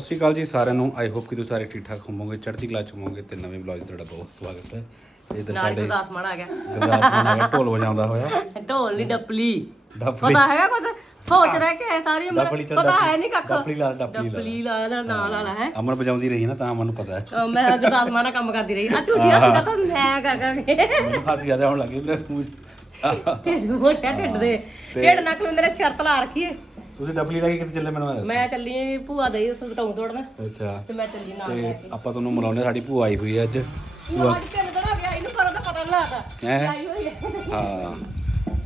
ਸਤਿ ਸ਼੍ਰੀ ਅਕਾਲ ਜੀ ਸਾਰਿਆਂ ਨੂੰ। ਆਈ ਹੋਪ ਕਿ ਤੁਸੀਂ ਸਾਰੇ ਠੀਕ ਠਾਕ ਹੋਵੋਗੇ ਚੜ੍ਹਦੀ ਕਲਾ ਚ ਹੋਵੋਗੇ ਤੇ ਨਵੇਂ ਵਲੌਗ ਤੁਹਾਡਾ ਬਹੁਤ ਸਵਾਗਤ ਹੈ। ਇਧਰ ਨਾਲ ਸਾਡੇ ਗੁਰਦਾਸ ਮਾਨ ਆ ਗਿਆ। ਗੁਰਦਾਸ ਮਾਨ ਢੋਲ ਵਜਾਉਂਦਾ ਹੋਇਆ। ਢੋਲ ਨਹੀਂ ਡੱਪਲੀ। ਡੱਪਲੀ। ਪਤਾ ਹੈਗਾ ਪਤਾ ਸੋਚ ਰਹਿ ਕੇ ਆਏ ਸਾਰੀ ਉਮਰ। ਡੱਪਲੀ ਚੱਲ ਪਤਾ ਹੈ ਨਹੀਂ ਕੱਖ। ਡੱਪਲੀ ਲਾ ਡੱਪਲੀ ਲਾ। ਡੱਪਲੀ ਲਾ ਨਾ ਨਾਲ ਵਾਲਾ ਹੈ। ਅਮਨ ਵਜਾਉਂਦੀ ਰਹੀ ਨਾ ਤਾਂ ਮੈਨੂੰ ਪਤਾ ਹੈ। ਮੈਂ ਗੁਰਦਾਸ ਮਾਨ ਨਾਲ ਕੰਮ ਕਰਦੀ ਰਹੀ। ਆ ਝੂਠੀਆਂ ਸੀਗਾ ਤਾਂ ਮੈਂ ਕਰ ਕਰਕੇ ਮੈਨੂੰ ਹੱਸ ਜ਼ਿਆਦਾ ਆਉਣ ਲੱਗੀ ਮੇਰੇ ਮੂੰਹ। ਢਿੱਡ ਮੋਟਾ ਢਿੱਡ ਦੇ। ਢਿੱਡ ਨਾਲ ਖਲੋਂਦੇ ਨੇ ਸ਼ਰਤ ਲਾ ਰੱਖੀ ਹੈ ਤੁਸੀਂ ਡੱਬਲੀ ਲਾਈ ਕਿੱਥੇ ਚੱਲੇ ਮੈਨੂੰ। ਮੈਂ ਚੱਲੀ ਭੂਆ ਦੇ ਉਸ ਬਟਾਉਂ ਤੋੜਨ ਅੱਛਾ। ਤੇ ਮੈਂ ਚੱਲੀ ਨਾਲ ਤੇ ਲੈ ਕੇ। ਆਪਾਂ ਤੁਹਾਨੂੰ ਮਿਲਾਉਂਦੇ ਸਾਡੀ ਭੂਆ ਆਈ ਹੋਈ ਹੈ ਅੱਜ। ਭੂਆ ਅੱਜ ਤਿੰਨ ਦਿਨ ਹੋ ਗਿਆ ਇਹਨੂੰ ਪਰ ਤਾਂ ਪਤਾ ਨਹੀਂ ਲੱਗਦਾ ਹੈਂ? ਆਈ ਹੋਈ ਹੈ ਹਾਂ।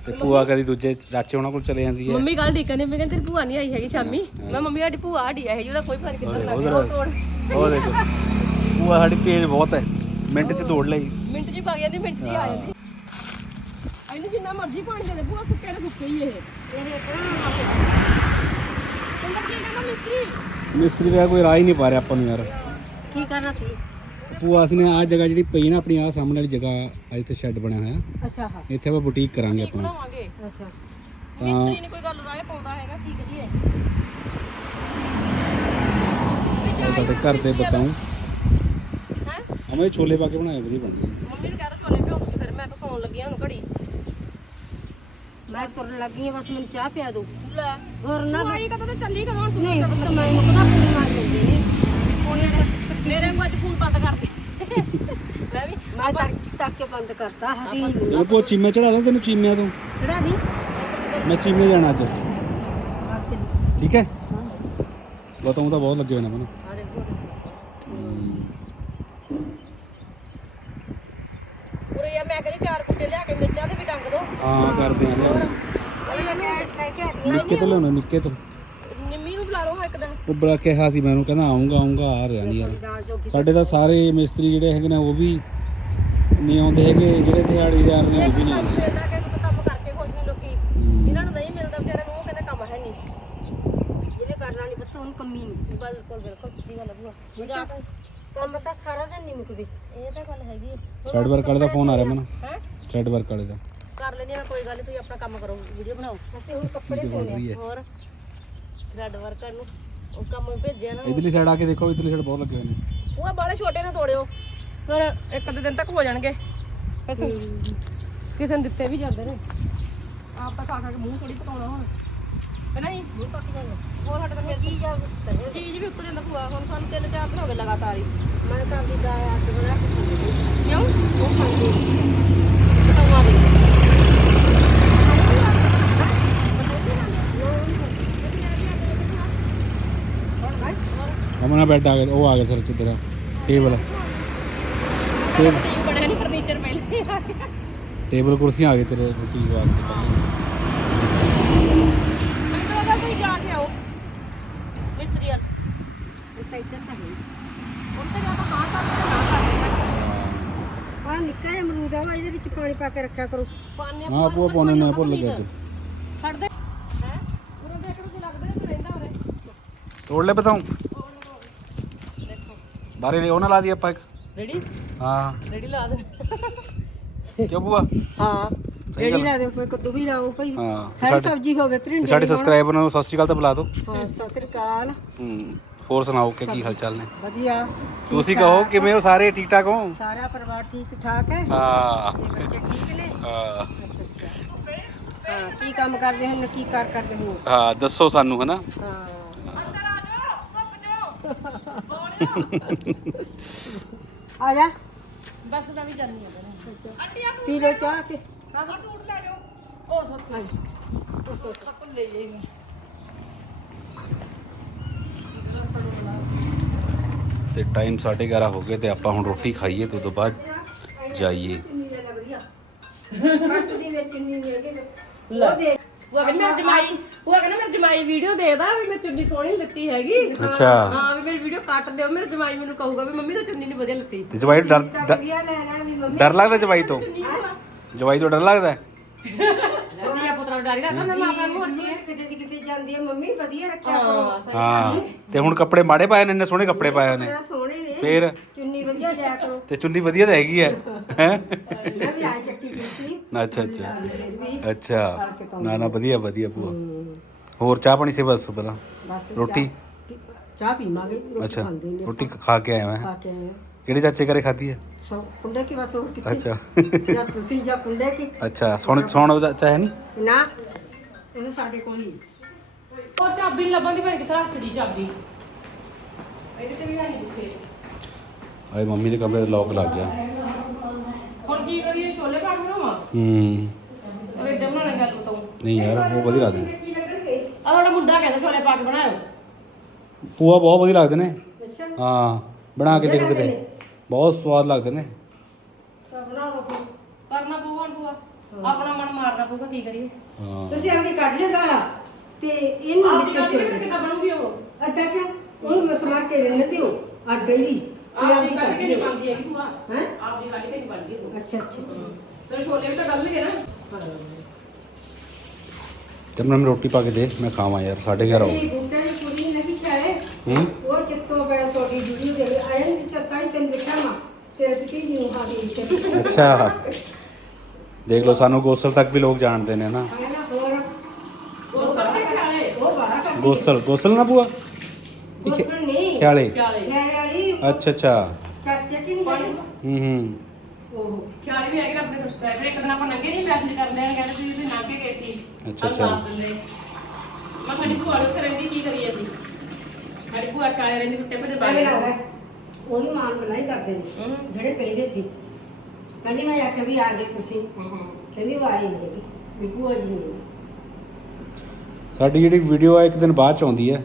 ਤੇ ਭੂਆ ਕਦੀ ਦੂਜੇ ਚਾਚੇ ਉਹਨਾਂ ਕੋਲ ਚਲੇ ਜਾਂਦੀ ਹੈ ਮੰਮੀ ਕੱਲ ਡੀਕਨ ਨੇ ਮੈਂ ਕਹਿੰਦੀ ਤੇਰੀ ਭੂਆ ਨਹੀਂ ਆਈ ਹੈਗੀ ਸ਼ਾਮੀ। ਮੈਂ ਮੰਮੀ ਸਾਡੀ ਭੂਆ ਆਡੀ ਆਈ ਉਹਦਾ ਕੋਈ ਫ਼ਰਕ ਕਿੱਧਰ ਲੱਗ ਗਿਆ ਉਹ ਤੋੜ ਉਹ ਦੇਖੋ ਭੂਆ ਸਾਡੀ ਤੇਜ਼ ਬਹੁਤ ਹੈ ਮਿੰਟ 'ਚ ਤੋੜ ਲਈ। ਮਿੰਟ ਜੀ ਪਾ ਜਾਂਦੀ ਮਿੰਟ ਜੀ ਆ ਜਾਂਦੀ। ਇਹਨੂੰ ਜਿੰਨਾ ਮਰਜ਼ੀ ਪਾਣੀ ਦੇ ਦੇ ਭੂਆ ਸੁੱਕੇ ਦੇ ਸੁੱਕੇ ਹੀ ਇਹ ਇਹ ਕਹਿੰਦਾ ਕੀ ਕਰਨਾ ਮਿਸਤਰੀ ਦਾ ਕੋਈ ਰਾਹ ਹੀ ਨਹੀਂ ਪਾ ਰਿਹਾ ਆਪਾਂ ਨੂੰ ਯਾਰ। ਕੀ ਕਰਨਾ ਸੀ? ਭੂਆ ਅਸੀਂ ਨੇ ਆਹ ਜਗ੍ਹਾ ਜਿਹੜੀ ਪਈ ਨਾ ਆਪਣੀ ਆਹ ਸਾਹਮਣੇ ਵਾਲੀ ਜਗ੍ਹਾ ਅੱਜ ਇੱਥੇ ਸ਼ੈੱਡ ਬਣਿਆ ਹੋਇਆ। ਅੱਛਾ ਹਾਂ। ਇੱਥੇ ਆਪਾਂ ਬੁਟੀਕ ਕਰਾਂਗੇ ਆਪਣਾ। ਬਣਾਵਾਂਗੇ? ਅੱਛਾ। ਤਾਂ ਮਿਸਤਰੀ ਨੇ ਕੋਈ ਗੱਲ ਰਾਏ ਪਾਉਂਦਾ ਹੈਗਾ ਕੀ ਕਰੀਏ ਤੁਹਾਡੇ ਘਰ ਦੇ ਬਤਾਉਂ ਹੈ? ਅਮੇ ਛੋਲੇ ਪਾ ਕੇ ਬਣਾਏ ਵਧੀਆ ਬਣ ਗਏ। ਮੰਮੀ ਨੂੰ ਕਹਿ ਛੋਲੇ ਭਿਉਂਗੀ ਫਿਰ ਮੈਂ ਤਾਂ ਸੌਣ ਲੱਗੀ ਹਾਂ ਹੁਣ ਘੜੀ। ਮੈਂ ਤੁਰਨ ਲੱਗੀ ਹਾਂ ਬਸ ਮੈਨੂੰ ਚਾਹ ਪਿਆ ਦੋ। ਲੈ। ਹੋਰ ਨਾ ਆਈ ਕਦੋਂ ਤੇ ਚੱਲੀ ਕਦੋਂ? ਤੂੰ ਨਹੀਂ ਪੁੱਤ ਮੈਂ ਮੁਕਦਾ ਪੂਰੀ ਮਾਰ ਲੈਂਦੇ ਨੇ ਮੇਰੇ ਨੂੰ ਅੱਜ ਫੋਨ ਬੰਦ ਕਰ ਦੇ। ਮੈਂ ਵੀ। ਮੈਂ ਤੱਕ ਤੱਕ ਕੇ ਬੰਦ ਕਰਤਾ ਨੂੰ ਤੈਨੂੰ ਕੋ ਚੀਮੇ ਚੜਾ ਦਾਂ ਤੈਨੂੰ ਚੀਮਿਆਂ ਤੋਂ? ਚੜਾ ਦੀ। ਮੈਂ ਚੀਮੇ ਜਾਣਾ ਅੱਜ। ਠੀਕ ਹੈ? ਬਤਾਉਂ ਤਾਂ ਬਹੁਤ ਲੱਗੇ ਹੋਏ ਨੇ ਮਨ ਆ ਦੇਖੋ ਉਰੇ ਆ ਮੈਂ ਕਹਿੰਦੀ ਚਾਰ ਕੁੱਤੇ ਲਿਆ ਕੇ ਮਿਰਚਾਂ ਦੇ ਵੀ ਡੰਗ ਦੋ ਹਾਂ ਕਰਦੇ ਆ ਲਿਆਉਣੇ ਮੈਂ ਕੈਟ ਲੈ ਕੇ ਹਟੀ ਨਿੱਕੇ ਤੋਂ ਲਿਆਉਣੇ ਨਿੱਕੇ ਤੋਂ। ਨਿੰਮੀ ਨੂੰ ਬੁਲਾ ਲਓ ਇੱਕ ਦਿਨ। ਉਹ ਬੜਾ ਕਿਹਾ ਸੀ ਮੈਨੂੰ ਕਹਿੰਦਾ ਆਉਂਗਾ ਆਉਂਗਾ ਆ ਰਿਹਾ ਨਹੀਂ ਯਾਰ। ਸਾਡੇ ਤਾਂ ਸਾਰੇ ਮਿਸਤਰੀ ਜਿਹੜੇ ਹੈਗੇ ਨੇ ਉਹ ਵੀ ਨਹੀਂ ਆਉਂਦੇ ਹੈਗੇ ਜਿਹੜੇ ਦਿਹਾੜੀਦਾਰ ਨੇ ਉਹ ਵੀ ਨਹੀਂ ਆਉਂਦੇ। ਮਿਲਦਾ ਕਿ ਤੂੰ ਕੰਮ ਕਰਕੇ ਖੁਸ਼ ਨਹੀਂ ਲੋਕੀ। ਇਹਨਾਂ ਨੂੰ ਨਹੀਂ ਮਿਲਦਾ ਵਿਚਾਰਿਆਂ ਨੂੰ ਉਹ ਕਹਿੰਦੇ ਕੰਮ ਹੈ ਨਹੀਂ ਜਿਹਨੇ ਕਰਨਾ ਨਹੀਂ ਪਤਾ ਉਹਨੂੰ ਕੰਮੀ ਨਹੀਂ ਬਿਲਕੁਲ ਬਿਲਕੁਲ ਸਿੱਧੀ ਗੱਲ ਬੁਆ ਕੰਮ ਤਾਂ ਸਾਰਾ ਦਿਨ ਨਹੀਂ ਮੁੱਕਦੇ। ਇਹ ਤਾਂ ਗੱਲ ਹੈਗੀ ਹੈ ਸਾਈਡ ਵਰਕ ਵਾਲੇ ਦਾ ਫੋਨ ਆ ਰਿਹਾ ਮੈਨੂੰ। ਹੈ? ਸਾਈਡ ਵਰਕ ਵਾਲੇ ਦਾ। ਕਰ ਲੈਣੀ ਮੈਂ ਕੋਈ ਗੱਲ ਨੀ, ਤੁਸੀਂ ਆਪਣਾ ਕੰਮ ਕਰੋ ਵੀਡੀਓ ਬਣਾਓ। ਅਸੀਂ ਹੁਣ ਕੱਪੜੇ ਸਿਉਣੇ ਹੈ। ਹੋਰ? ਰੈਡ ਵਰਕਰ ਨੂੰ ਉਹ ਕੰਮ ਭੇਜਿਆ ਨਾ। ਇਧਰਲੀ ਸਾਈਡ ਆ ਕੇ ਦੇਖੋ ਇਧਰਲੀ ਸਾਈਡ ਬਹੁਤ ਲੱਗੇ ਹੋਏ ਨੇ। ਉਹ ਬਾਲੇ ਛੋਟੇ ਨਾ ਤੋੜਿਓ। ਫਿਰ ਇੱਕ ਅੱਧੇ ਦਿਨ ਤੱਕ ਹੋ ਜਾਣਗੇ। ਬਸ ਕਿਸੇ ਨੂੰ ਦਿੱਤੇ ਵੀ ਜਾਂਦੇ ਨੇ। ਆਪ ਤਾਂ ਖਾ ਖਾ ਕੇ ਮੂੰਹ ਥੋੜੀ ਪਕਾਉਣਾ ਹੁਣ। ਹੈ ਨਹੀਂ ਮੂੰਹ ਪੱਕ ਜਾਂਦਾ ਹੋਰ ਸਾਡੇ ਤਾਂ ਮਿਲ ਕੀ ਜਾ ਚੀਜ਼ ਵੀ ਉੱਤਰ ਜਾਂਦਾ ਭੂਆ ਹੁਣ ਸਾਨੂੰ ਤਿੰਨ ਚਾਰ ਦਿਨ ਹੋ ਗਏ ਲਗਾਤਾਰ ਹੀ। ਮੈਂ ਤਾਂ ਦੀ ਦਾਲ ਅੱਡ ਬਣਾ ਕੇ ਕਿਉਂ? ਉਹ ਖਾਂਦੀ ਪਕਾਉਣਾ ਦੇ ਅਮਨਾ ਬੈੱਡ ਆ ਗਿਆ ਉਹ ਆ ਗਿਆ ਸਰ ਚ ਤੇਰਾ ਟੇਬਲ ਟੇਬਲ ਬੜੇ ਨਹੀਂ ਫਰਨੀਚਰ ਪਹਿਲੇ ਆ। ਗਿਆ ਟੇਬਲ ਕੁਰਸੀਆਂ ਆ ਗਏ ਤੇਰੇ ਬੁਟੀਕ ਵਾਸਤੇ ਮੈਨੂੰ ਤਾਂ ਤੁਸੀਂ ਜਾ ਕੇ ਆਓ। ਮਿਸਤਰੀ ਆ। ਤਾਂ ਇੱਧਰ ਤਾਂ ਹੈ ਉੱਥੇ ਜਾ ਕੇ ਹਾਂ ਕਰਦੇ ਨਾ ਕਰਦੇ ਆ ਨਿੱਕਾ ਜਿਹਾ ਅਮਰੂਦ ਆ ਵਾ, ਇਹਦੇ ਵਿੱਚ ਪਾਣੀ ਪਾ ਕੇ ਰੱਖਿਆ ਕਰੋ। ਪਾਣੇ ਹਾਂ ਪੂਆ ਪਾਉਣੇ ਨੇ ਭੁੱਲ ਗਿਆ ਅੱਜ ਛੱਡ ਦੇ। ਹੈ? ਪੂਰਾ ਦੇਖ ਨੂੰ ਲੱਗਦਾ ਤੂੰ ਰਹਿੰਦਾ ਉਰੇ। ਤੋੜ ਲੈ ਬਤਾਉਂ ਬਾਰੇ ਲੈ ਉਹਨਾਂ ਲਾ ਦੀ ਆਪਾਂ ਇੱਕ। ਰੈਡੀ? ਹਾਂ। ਰੈਡੀ ਲਾ ਦੇ। ਕਿਉਂ ਬੂਆ ਹਾਂ। ਜਿਹੜੀ ਲਾ ਦਿਓ ਕੋਈ ਕੱਦੂ ਵੀ ਲਾਓ ਭਾਈ। ਹਾਂ। ਸਾਰੀ ਸਾਡੇ- ਸਬਜ਼ੀ ਹੋਵੇ ਤੇ ਭਿੰਡੀ ਸਾਡੇ ਸਬਸਕ੍ਰਾਈਬਰ ਨੂੰ ਸਤਿ ਸ਼੍ਰੀ ਅਕਾਲ ਤਾਂ ਬੁਲਾ ਦਿਓ। ਹਾਂ ਸਤਿ ਸ੍ਰੀ ਅਕਾਲ। ਹੂੰ। ਹੋਰ ਸੁਣਾਓ ਕਿ ਕੀ ਹਾਲ ਚਾਲ ਨੇ? ਵਧੀਆ। ਠੀਕ ਤੁਸੀਂ ਠਾਕ। ਕਹੋ ਕਿਵੇਂ ਹੋ ਸਾਰੇ? ਠੀਕ ਠਾਕ ਹੋ? ਸਾਰਾ ਪਰਿਵਾਰ ਠੀਕ ਠਾਕ ਹੈ? ਹਾਂ। ਤੇ ਬੱਚੇ ਠੀਕ ਨੇ? ਹਾਂ, ਅੱਛਾ ਅੱਛਾ। ਹਾਂ ਕੀ ਕੰਮ ਕਰਦੇ ਹੋ ਕੀ ਕਾਰ ਕਰਦੇ ਹੋ? ਹਾਂ ਦੱਸੋ ਸਾਨੂੰ ਹਨਾ? ਹਾਂ। ਆ ਜਾ ਬਸ ਮੈਂ ਵੀ ਜਾਣੀ ਆ ਪੀ ਲੋ ਚਾਹ ਕੇ ਹਾਂ ਸੂਟ ਲੈ ਜਾਓ ਉਹ ਤੇ ਟਾਈਮ 11:30 ਹੋ ਗਏ ਤੇ ਆਪਾਂ ਹੁਣ ਰੋਟੀ ਖਾਈਏ ਤੇ ਉਸ ਤੋਂ ਬਾਅਦ ਜਾਈਏ ਕੱਟ ਦੀ ਵਿੱਚ ਨਹੀਂ ਹੈਗੇ ਉਹ ਦੇ ਉਹ ਕਹਿੰਦਾ ਮੇਰੀ ਜਮਾਈ ਉਹ ਕਹਿੰਦਾ ਮੇਰੀ ਜਮਾਈ ਵੀਡੀਓ ਦੇਦਾ ਵੀ ਮੈਂ ਚੁੰਨੀ ਸੋਹਣੀ ਨੀ ਲੱਤੀ ਹੈਗੀ। ਅੱਛਾ। ਹਾਂ ਵੀ ਮੇਰੀ ਵੀਡੀਓ ਕੱਟ ਦਿਓ ਮੇਰੇ ਜਮਾਈ ਮੈਨੂੰ ਕਹੂਗਾ ਵੀ ਮੰਮੀ ਤਾਂ ਚੁੰਨੀ ਨਹੀਂ ਵਧੀਆ ਲੱਤੀ। ਤੇ ਜਵਾਈ ਡਰ ਡ- ਵਧੀਆ ਲੈਣਾ ਵੀ ਮੰਮੀ। ਡਰ ਲੱਗਦਾ ਜਵਾਈ ਤੋਂ? ਜਵਾਈ ਤੋਂ ਡਰ ਲੱਗਦਾ? ਹੈ? ਵਧੀਆ ਪੁੱਤਰਾ ਡਾਰੀ ਦਾ ਕਹਿੰਦਾ ਮਾਪਿਆਂ ਨੂੰ ਹੋਰ ਕੀ ਇਹ ਕਿਤੇ ਦੀ ਕਿਤੇ ਜਾਂਦੀ ਹੈ ਮੰਮੀ ਵਧੀਆ ਰੱਖਿਆ ਕਰੋ। ਹਾਂ ਤੇ ਹੁਣ ਕੱਪੜੇ ਮਾੜੇ ਪਾਏ ਨੇ ਇੰਨੇ ਸੋਹਣੇ ਕੱਪੜੇ ਪਾਏ ਨੇ। ਬੜਾ ਸੋਹਣੇ ਨੇ। ਫੇਰ? ਚੁੰਨੀ ਵਧੀਆ ਲਿਆ ਕਰੋ। ਤੇ ਚੁੰਨੀ ਵਧੀਆ ਤਾਂ ਹੈਗੀ ਹੈ ਹੈ? ਮੈਂ ਵੀ ਆ ਚੱਕੀ ਗਈ ਸੀ। ਅੱਛਾ ਅੱਛਾ। ਅੱਛਾ। ਨਾ ਨਾ ਵਧੀਆ ਵਧੀਆ ਭੂਆ। ਹੋਰ ਚਾਹ ਪਾਣੀ ਸੇਵਾ ਦੱਸੋ ਪਹਿਲਾਂ? ਰੋਟੀ? ਚਾਹ ਪੀਵਾਂਗੇ ਰੋਟੀ ਅੱਛਾ। ਖਾਂਦੇ ਨੇ ਰੋਟੀ ਖਾ ਕੇ ਆਇਆ ਮੈਂ। ਖਾ ਕੇ ਆਏ ਹਾਂ। ਕਿਹੜੇ ਚਾਚੇ ਘਰੇ ਖਾਧੀ ਹੈ ਸੋ ਕੁੰਡੇ ਕੀ ਬਸ ਹੋਰ ਕਿੱਥੇ? ਅੱਛਾ। ਜਾਂ ਤੁਸੀਂ ਜਾਂ ਕੁੰਡੇ ਕੀ? ਅੱਛਾ ਸੋਣ ਸੋਣ ਚਾਚਾ ਹੈ ਨਹੀਂ ਨਾ। ਇਹ ਸਾਡੇ ਕੋਲ ਹੀ ਉਹ ਚਾਬੀ ਨੀ ਲੱਭਣ ਦੀ ਭੈਣ ਕਿੱਥੇ ਰੱਖ ਛੜੀ ਚਾਬੀ। ਇਹਦੇ ਤੇ ਵੀ ਹੈ ਨਹੀਂ ਕਿੱਥੇ ਆਏ ਮੰਮੀ ਦੇ ਕਮਰੇ ਦਾ ਲੋਕ ਲੱਗ ਗਿਆ। ਹੁਣ ਕੀ ਕਰੀਏ ਛੋਲੇ ਭਾਟ ਬਣਾਵਾਂ? ਹੂੰ। ਉਹ ਇੱਦਾਂ ਬਣਾ ਲੈਂਗਾ ਤੂੰ। ਨਹੀਂ ਯਾਰ ਉਹ ਵਧੀਆ ਲੱਗਦੇ ਨੇ। ਆ ਤੁਹਾਡਾ ਮੁੰਡਾ ਕਹਿੰਦਾ ਛੋਲੇ ਪਾ ਕੇ ਬਣਾਇਓ। ਪੂਆ ਬਹੁਤ ਵਧੀਆ ਲੱਗਦੇ ਨੇ। ਅੱਛਾ। ਹਾਂ ਬਣਾ ਕੇ ਦੇਖ ਕਿਤੇ। ਬਹੁਤ ਸਵਾਦ ਲੱਗਦੇ ਨੇ। ਕਰਨਾ ਪਊਗਾ ਹੁਣ ਪੂਆ ਆਪਣਾ ਮਨ ਮਾਰਨਾ ਪਊਗਾ ਕੀ ਕਰੀਏ। ਹਾਂ। ਤੁਸੀਂ ਆਪਣੀ ਕੱਢ ਲਿਓ ਦਾਣਾ ਤੇ ਇਹਨੂੰ ਵਿੱਚ ਛੋੜ ਗੱਲ ਕਿੱਦਾਂ ਬਣੂਗੀ ਉਹ? ਅੱਧਾ ਕਿਆ ਉਹਨੂੰ ਬਸ ਮਾਰ ਕੇ ਰਹਿਣ ਦਿਓ ਆਡੇ ਦੀ। ਆਪ ਦੀ ਕੱਢ ਕੇ ਨਹੀਂ ਬਣਦੀ ਹੈਗੀ ਪੂਆ ਹੈ? ਆਪ ਦੀ ਕੱਢ ਕੇ ਨਹੀਂ ਬਣਦੀ ਉਹ ਅੱਛਾ ਅੱਛਾ ਅੱਛਾ। ਤੇ ਛੋਲੇ ਵੀ ਤਾਂ ਗੱਲ ਹੀ ਹੈ ਨਾ। ਤੇ ਮੈਨੂੰ ਰੋਟੀ ਪਾ ਕੇ ਦੇ ਮੈਂ ਖਾਵਾਂ ਯਾਰ 11:30 ਹੋ ਬੂਟੇ ਦੀ ਕੁੜੀ ਨੇ ਕੀ ਚਾਹੇ ਹੂੰ? ਉਹ ਜਿੱਤੋਂ ਬੜਾ ਤੁਹਾਡੀ ਵੀਡੀਓ ਦੇ ਆਇਆ ਨਹੀਂ ਤਾਂ ਤਾਂ ਹੀ ਤੈਨੂੰ ਦੇਖਿਆ ਮਾ ਤੇਰੇ ਪਿੱਛੇ ਜੀ ਨੂੰ ਹਾਂ ਦੇ ਅੱਛਾ। ਦੇਖ ਲਓ ਸਾਨੂੰ ਗੋਸਲ ਤੱਕ ਵੀ ਲੋਕ ਜਾਣਦੇ ਨੇ ਨਾ। ਆਇਆ ਨਾ ਹੋਰ। ਉਹ ਦੇ ਖਿਆਲੇ ਉਹ ਬਾਹਰ ਕੱਢ ਗੋਸਲ ਗੋਸਲ ਨਾ ਪੂਆ ਗੋਸਣ ਨਹੀਂ। ਖਿਆਲੇ। ਖਿਆਲੇ। ਅੱਛਾ ਅੱਛਾ। ਚਾਚੇ ਕੀ ਨਹੀਂ ਹੂੰ ਹੂੰ। ਉਹ ਖਿਆਲੇ ਵੀ ਹੈਗੇ ਨੇ ਆਪਣੇ ਸਬਸਕ੍ਰਾਈਬਰ ਇੱਕ ਦਿਨ ਆਪਾਂ ਨੰਗੇ ਨਹੀਂ ਮੈਸੇਜ ਕਰਦੇ ਨੇ ਕਹਿੰਦੇ ਤੁਸੀਂ ਤੇ ਨੰਗੇ ਗਏ ਸੀ ਅੱਛਾ, ਅੱਛਾ। ਦਿੰਦੇ। ਮੈਂ ਸਾਡੀ ਭੂਆ ਨੂੰ ਰਹਿੰਦੀ ਕੀ ਕਰੀਏ ਅਸੀਂ? ਸਾਡੀ ਭੂਆ ਕਾਲੇ ਰਹਿੰਦੀ ਕੁੱਤੇ ਭੱਜੇ ਬਾਰੇ ਬਾਗੇ ਲੱਗਦਾ ਉਹੀ ਮਾਨ ਬਲਾਈ ਕਰਦੇ ਨੇ ਹੂੰ। ਜਿਹੜੇ ਕਹਿੰਦੇ ਸੀ। ਕਹਿੰਦੀ ਮੈਂ ਆਖਿਆ ਵੀ ਆ ਗਏ ਤੁਸੀਂ। ਕਹਿੰਦੀ ਉਹ ਆਈ ਨਹੀਂ ਵੀ ਭੂਆ ਜੀ ਨਹੀਂ ਸਾਡੀ ਜਿਹੜੀ ਵੀਡੀਓ ਆ ਇੱਕ ਦਿਨ ਬਾਅਦ ਚ ਆਉਂਦੀ ਹੈ।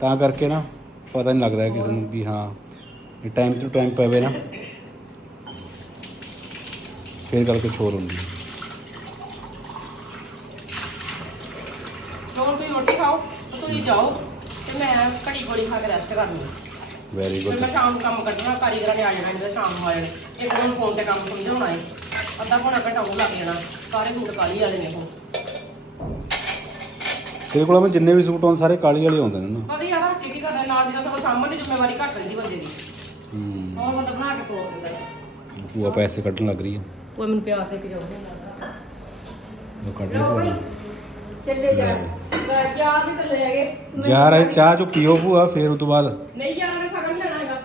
ਤਾਂ ਕਰਕੇ ਨਾ ਪਤਾ ਨਹੀਂ ਲੱਗਦਾ ਕਿਸੇ ਨੂੰ ਵੀ ਹਾਂ। ਇਹ ਟਾਈਮ ਟੂ ਟਾਈਮ ਪਵੇ ਨਾ। ਫਿਰ ਗੱਲ ਕੁਛ ਹੋਰ ਹੁੰਦੀ ਹੈ। ਹੁਣ ਤੁਸੀਂ ਰੋਟੀ ਖਾਓ ਤੇ ਤੁਸੀਂ ਜਾਓ ਤੇ ਮੈਂ ਘੜੀ ਗੋਲੀ ਖਾ ਕੇ ਰੈਸਟ ਕਰਨੀ ਵੈਰੀ ਫਿਰ ਗੁੱਡ ਮੈਂ ਸ਼ਾਮ ਨੂੰ ਕੰਮ ਕੱਢਣਾ ਕਾਰੀਗਰਾਂ ਨੇ ਆ ਜਾਣਾ ਇਹਦੇ ਸ਼ਾਮ ਨੂੰ ਆ ਜਾਣਾ। ਇੱਕ ਦਿਨ ਫੋਨ ਤੇ ਕੰਮ ਸਮਝਾਉਣਾ ਹੈ ਅੱਧਾ ਪੌਣਾ ਘੰਟਾ ਉਹ ਲੱਗ ਜਾਣਾ ਸਾਰੇ ਸੂਟ ਕਾਲੀ ਵਾਲੇ ਨੇ ਉਹ। ਤੇਰੇ ਕੋਲ ਮੈਂ ਜਿੰਨੇ ਵੀ ਸੂਟ ਆਉਣ ਸਾਰੇ ਕਾਲੀ ਵਾਲੇ ਆਉਂਦੇ ਨੇ ਨਾ। ਵਧੀਆ ਹਰ ਚੀਜ਼ ਕਰਦਾ ਨਾਲ ਦੀ ਨਾਲ ਸਗੋਂ ਸਾਹਮਣੇ ਜ਼ਿੰਮੇਵਾਰੀ ਘੱਟ ਰਹਿੰਦੀ ਬੰਦੇ ਦੀ। ਹੂੰ। ਉਹ ਬੰਦਾ ਬਣਾ ਕੇ ਤੋੜ ਦਿੰਦਾ। ਹੈ ਪੂਆ ਪੈਸੇ ਕੱਢਣ ਲੱਗ ਰਹੀ ਹੈ ਉਹ ਮੈਨੂੰ ਪਿਆਰ ਦੇ ਕੇ ਜਾਓ ਉਹ ਕੱਢ ਲੈ ਪੂਆ ਚੱਲੇ ਜਾ। ਮੈਂ ਚਾਹ ਵੀ ਤੇ ਲੈ ਗਏ। ਯਾਰ ਇਹ ਚਾਹ ਜੋ ਪੀਓ ਪੂਆ ਫਿਰ ਉਸ ਤੋਂ ਬਾਅਦ। ਨਹੀਂ ਯਾਰ ਨੇ ਸਗਨ ਲੈਣਾ ਹੈਗਾ।